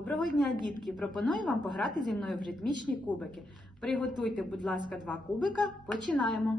Доброго дня, дітки! Пропоную вам пограти зі мною в ритмічні кубики. Приготуйте, будь ласка, два кубика. Починаємо.